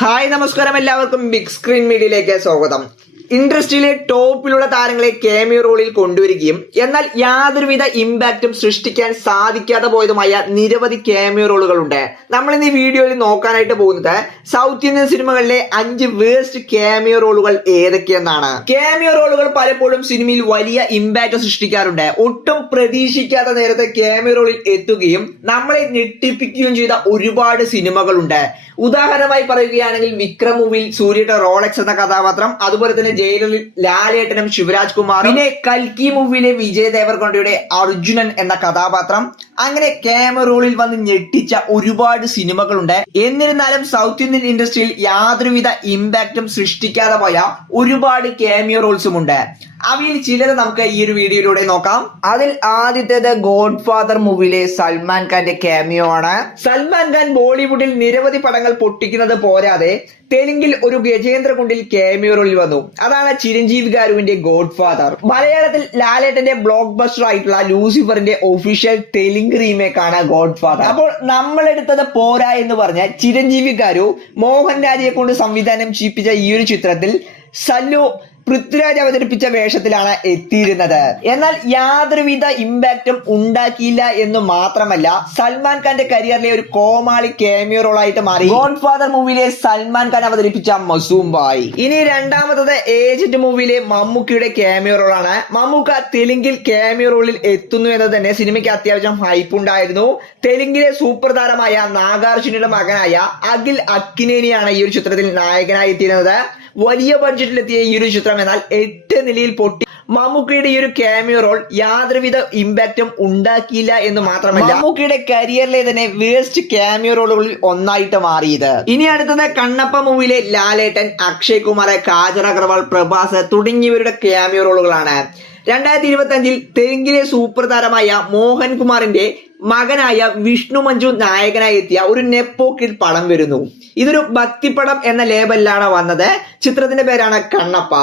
Hi നമസ്കാരം, എല്ലാവർക്കും big screen മീഡിയയിലേക്ക് സ്വാഗതം. ഇൻഡസ്ട്രിയിലെ ടോപ്പിലുള്ള താരങ്ങളെ ക്യാമിയോ റോളിൽ കൊണ്ടുവരികയും എന്നാൽ യാതൊരുവിധ ഇമ്പാക്റ്റും സൃഷ്ടിക്കാൻ സാധിക്കാതെ പോയതുമായ നിരവധി ക്യാമിയോ റോളുകളുണ്ട്. നമ്മൾ ഇന്ന് ഈ വീഡിയോയിൽ നോക്കാനായിട്ട് പോകുന്നത് സൗത്ത് ഇന്ത്യൻ സിനിമകളിലെ 5 വേസ്റ്റ് ക്യാമിയോ റോളുകൾ ഏതൊക്കെയെന്നാണ്. ക്യാമിയോ റോളുകൾ പലപ്പോഴും സിനിമയിൽ വലിയ ഇമ്പാക്റ്റ് സൃഷ്ടിക്കാറുണ്ട്. ഒട്ടും പ്രതീക്ഷിക്കാത്ത നേരത്തെ ക്യാമിയോ റോളിൽ എത്തുകയും നമ്മളെ ഞെട്ടിപ്പിക്കുകയും ചെയ്ത ഒരുപാട് സിനിമകളുണ്ട്. ഉദാഹരണമായി പറയുകയാണെങ്കിൽ വിക്രം മൂവിയിൽ സൂര്യയുടെ റോളക്സ് എന്ന കഥാപാത്രം, അതുപോലെ തന്നെ ജയിലിൽ ലാലേട്ടനും ശിവരാജ് കുമാർ, പിന്നെ കൽക്കി മൂവിയിലെ വിജയ് ദേവർകൊണ്ടയുടെ അർജുനൻ എന്ന കഥാപാത്രം. അങ്ങനെ ക്യാമിയോ റോളിൽ വന്ന് ഞെട്ടിച്ച ഒരുപാട് സിനിമകളുണ്ട്. എന്നിരുന്നാലും സൗത്ത് ഇന്ത്യൻ ഇൻഡസ്ട്രിയിൽ യാതൊരുവിധ ഇമ്പാക്റ്റും സൃഷ്ടിക്കാതെ പോയ ഒരുപാട് ക്യാമിയോ റോൾസും ഉണ്ട്. അവയിൽ ചിലത് നമുക്ക് ഈ ഒരു വീഡിയോയിലൂടെ നോക്കാം. അതിൽ ആദ്യത്തേത് ഗോഡ് ഫാദർ മൂവിയിലെ സൽമാൻ ഖാന്റെ ക്യാമിയോ ആണ്. സൽമാൻ ഖാൻ ബോളിവുഡിൽ നിരവധി പടങ്ങൾ പൊട്ടിക്കുന്നത് പോരാതെ തെലുങ്കിൽ ഒരു ഗജേന്ദ്രകുണ്ടിൽ ക്യാമിയോ റോളിൽ വന്നു. അതാണ് ചിരഞ്ജീവി ഗാരുവിന്റെ ഗോഡ് ഫാദർ. മലയാളത്തിൽ ലാലേട്ടന്റെ ബ്ലോക്ക് ബസ്റ്റർ ആയിട്ടുള്ള ലൂസിഫറിന്റെ ഒഫീഷ്യൽ തെലുങ്ക് റീമേക്ക് ആണ് ഗോഡ് ഫാദർ. അപ്പോൾ നമ്മൾ എടുത്തത് പോരാ എന്ന് പറഞ്ഞ ചിരഞ്ജീവി ഗാരു മോഹൻ രാജയെ കൊണ്ട് സംവിധാനം ചെയ്യിപ്പിച്ച ഈ ഒരു ചിത്രത്തിൽ സല്ലു പൃഥ്വിരാജ് അവതരിപ്പിച്ച വേഷത്തിലാണ് എത്തിയിരുന്നത്. എന്നാൽ യാതൊരുവിധ ഇമ്പാക്റ്റും ഉണ്ടാക്കിയില്ല എന്ന് മാത്രമല്ല, സൽമാൻ ഖാന്റെ കരിയറിലെ ഒരു കോമാളി ക്യാമിയോ റോൾ ആയിട്ട് മാറി ഗോഡ് ഫാദർ മൂവിയിലെ സൽമാൻ ഖാൻ അവതരിപ്പിച്ച മസൂം ബായ്. ഇനി രണ്ടാമത്തത് ഏജന്റ് മൂവിയിലെ മമ്മൂക്കയുടെ ക്യാമിയോ റോളാണ്. മമ്മൂക്ക തെലുങ്കിൽ ക്യാമിയോ റോളിൽ എത്തുന്നു എന്നത് തന്നെ സിനിമയ്ക്ക് അത്യാവശ്യം ഹൈപ്പ് ഉണ്ടായിരുന്നു. തെലുങ്കിലെ സൂപ്പർ താരമായ നാഗാർജുനയുടെ മകനായ അഖിൽ അക്കിനേനിയാണ് ഈ ഒരു ചിത്രത്തിൽ നായകനായി എത്തിയിരുന്നത്. വലിയ ബഡ്ജറ്റിലെത്തിയ ഈ ഒരു ചിത്രം എന്നാൽ 8 നിലയിൽ പൊട്ടി. മമ്മൂക്കയുടെ ഈ ഒരു ക്യാമിയോ റോൾ യാതൊരുവിധ ഇമ്പാക്റ്റും ഉണ്ടാക്കിയില്ല എന്ന് മാത്രമല്ല, മമ്മൂക്കയുടെ കരിയറിലെ തന്നെ വേസ്റ്റ് ക്യാമിയോ റോളുകളിൽ ഒന്നായിട്ട് മാറിയത്. ഇനി അടുത്തത് കണ്ണപ്പ മൂവിയിലെ ലാലേട്ടൻ, അക്ഷയ് കുമാർ, കാജൽ അഗർവാൾ, പ്രഭാസ് തുടങ്ങിയവരുടെ ക്യാമിയോ റോളുകളാണ്. 2025 തെലുങ്കിലെ സൂപ്പർ താരമായ മോഹൻകുമാറിന്റെ മകനായ വിഷ്ണു മഞ്ജു നായകനായി എത്തിയ ഒരു നെപ്പോ കിഡ് പടം വരുന്നു. ഇതൊരു ഭക്തിപ്പടം എന്ന ലേബലിലാണ് വന്നത്. ചിത്രത്തിന്റെ പേരാണ് കണ്ണപ്പ.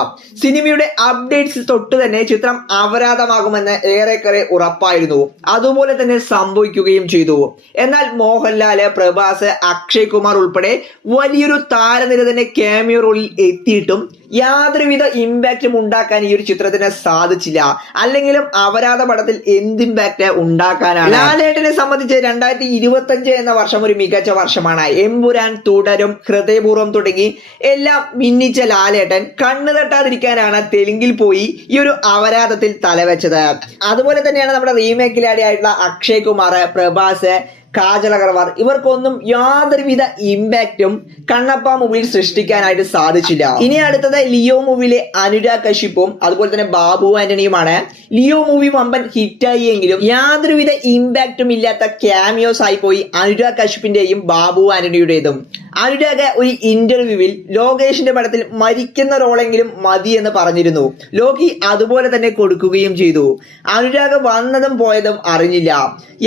സിനിമയുടെ അപ്ഡേറ്റ്സ് തൊട്ട് തന്നെ ചിത്രം അപരാധമാകുമെന്ന് ഏറെക്കുറെ ഉറപ്പായിരുന്നു. അതുപോലെ തന്നെ സംഭവിക്കുകയും ചെയ്തു. എന്നാൽ മോഹൻലാല്, പ്രഭാസ്, അക്ഷയ് കുമാർ ഉൾപ്പെടെ വലിയൊരു താരനിര തന്നെ ക്യാമിയോ റോളിൽ എത്തിയിട്ടും യാതൊരുവിധ ഇമ്പാക്റ്റും ഉണ്ടാക്കാൻ ഈ ഒരു ചിത്രത്തിന് സാധിച്ചില്ല. അല്ലെങ്കിലും അപരാധ പടത്തിൽ എന്ത് ഇമ്പാക്റ്റ് ഉണ്ടാക്കാനാണ്? ലാലേട്ടനെ സംബന്ധിച്ച് 2025 എന്ന വർഷം ഒരു മികച്ച വർഷമാണ്. എമ്പുരാൻ, തുടരും, ഹൃദയപൂർവ്വം തുടങ്ങി എല്ലാം മിന്നിച്ച ലാലേട്ടൻ കണ്ണു തട്ടാതിരിക്കാനാണ് തെലുങ്കിൽ പോയി ഈ ഒരു അപരാധത്തിൽ തലവെച്ചത്. അതുപോലെ തന്നെയാണ് നമ്മുടെ റീമേക്കിലാടിയായിട്ടുള്ള അക്ഷയ് കുമാർ, പ്രഭാസ്, കാജൽ അഗർവാൾ ഇവർക്കൊന്നും യാതൊരുവിധ ഇമ്പാക്റ്റും കണ്ണപ്പ മൂവിയിൽ സൃഷ്ടിക്കാനായിട്ട് സാധിച്ചില്ല. ഇനി അടുത്തത് ലിയോ മൂവിയിലെ അനുരാഗ് കശ്യപ്പും അതുപോലെ തന്നെ ബാബു ആന്റണിയുമാണ്. ലിയോ മൂവി വമ്പൻ ഹിറ്റായി എങ്കിലും യാതൊരുവിധ ഇമ്പാക്റ്റും ഇല്ലാത്ത ക്യാമിയോസ് ആയി പോയി അനുരാഗ് കശ്യപ്പിന്റെയും ബാബു ആന്റണിയുടേതും. അനുരാഗ് ഒരു ഇന്റർവ്യൂവിൽ ലോകേഷിന്റെ പടത്തിൽ മരിക്കുന്ന റോളെങ്കിലും മതി എന്ന് പറഞ്ഞിരുന്നു. ലോകി അതുപോലെ തന്നെ കൊടുക്കുകയും ചെയ്തു. അനുരാഗ് വന്നതും പോയതും അറിഞ്ഞില്ല.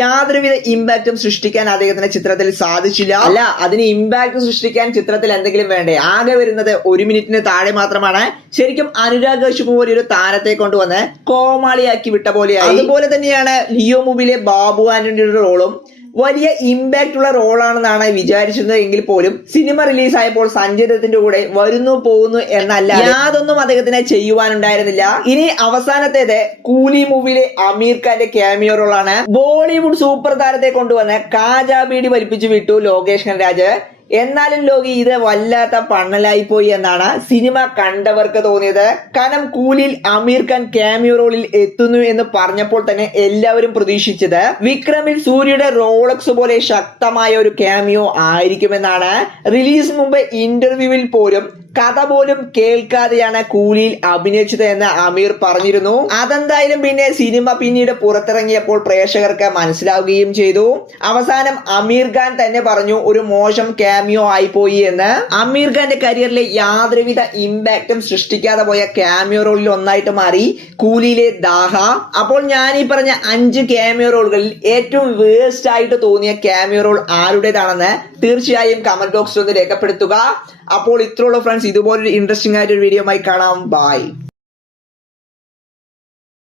യാതൊരുവിധ ഇമ്പാക്റ്റും സൃഷ്ടിക്കാൻ അദ്ദേഹത്തിന്റെ ചിത്രത്തിൽ സാധിച്ചില്ല. അല്ല, അതിന് ഇമ്പാക്ട് സൃഷ്ടിക്കാൻ ചിത്രത്തിൽ എന്തെങ്കിലും വേണ്ടേ? ആകെ വരുന്നത് 1 മിനിറ്റിന് താഴെ മാത്രമാണ്. ശരിക്കും അനുരാഗ് കശ്യപ് പോലെ ഒരു താരത്തെ കൊണ്ടുവന്ന് കോമാളിയാക്കി വിട്ട പോലെയായി. അതുപോലെ തന്നെയാണ് ലിയോ മൂവിയിലെ ബാബു ആന്റണിയുടെ റോളും. വലിയ ഇമ്പാക്ട് ഉള്ള റോളാണെന്നാണ് വിചാരിച്ചിരുന്നത് എങ്കിൽ പോലും സിനിമ റിലീസായപ്പോൾ സഞ്ജയ് ദത്തിന്റെ കൂടെ വരുന്നു പോകുന്നു എന്നല്ല, യാതൊന്നും അദ്ദേഹത്തിന് ചെയ്യുവാനുണ്ടായിരുന്നില്ല. ഇനി അവസാനത്തേത് കൂലി മൂവിയിലെ അമീർ ഖാന്റെ ക്യാമിയോ റോളാണ്. ബോളിവുഡ് സൂപ്പർ താരത്തെ കൊണ്ടുവന്ന് കാജാ ബീഡി വലിപ്പിച്ചു വിട്ടു ലോകേഷ് കനരാജ്. എന്നാലും ലോകി ഇത് വല്ലാത്ത പണ്ണലായി പോയി എന്നാണ് സിനിമ കണ്ടവർക്ക് തോന്നിയത്. കാരണം കൂലിയിൽ അമീർ ഖാൻ ക്യാമിയോ റോളിൽ എത്തുന്നു എന്ന് പറഞ്ഞപ്പോൾ തന്നെ എല്ലാവരും പ്രതീക്ഷിച്ചത് വിക്രമിൽ സൂര്യയുടെ റോളക്സ് പോലെ ശക്തമായ ഒരു ക്യാമിയോ ആയിരിക്കുമെന്നാണ്. റിലീസ് മുമ്പ് ഇന്റർവ്യൂവിൽ പോലും കഥ പോലും കേൾക്കാതെയാണ് കൂലിയിൽ അഭിനയിച്ചത് എന്ന് അമീർ പറഞ്ഞിരുന്നു. അതെന്തായാലും പിന്നെ സിനിമ പിന്നീട് പുറത്തിറങ്ങിയപ്പോൾ പ്രേക്ഷകർക്ക് മനസ്സിലാവുകയും ചെയ്തു. അവസാനം അമീർ ഖാൻ തന്നെ പറഞ്ഞു ഒരു മോശം ക്യാമിയോ ആയിപ്പോയി എന്ന്. അമീർ ഖാന്റെ കരിയറിലെ യാതൊരുവിധ ഇമ്പാക്റ്റും സൃഷ്ടിക്കാതെ പോയ ക്യാമിയോ റോളിൽ ഒന്നായിട്ട് മാറി കൂലിയിലെ ദാഹ. അപ്പോൾ ഞാൻ ഈ പറഞ്ഞ 5 ക്യാമിയോ റോളുകളിൽ ഏറ്റവും വേസ്റ്റ് ആയിട്ട് തോന്നിയ ക്യാമിയോ റോൾ ആരുടേതാണെന്ന് തീർച്ചയായും കമന്റ് ബോക്സിൽ ഒന്ന് രേഖപ്പെടുത്തുക. അപ്പോൾ ഇത്രയുള്ള ഫ്രണ്ട്സ്, ഇതുപോലൊരു ഇൻട്രസ്റ്റിംഗ് ആയിട്ടൊരു വീഡിയോ ആയി കാണാം. ബൈ.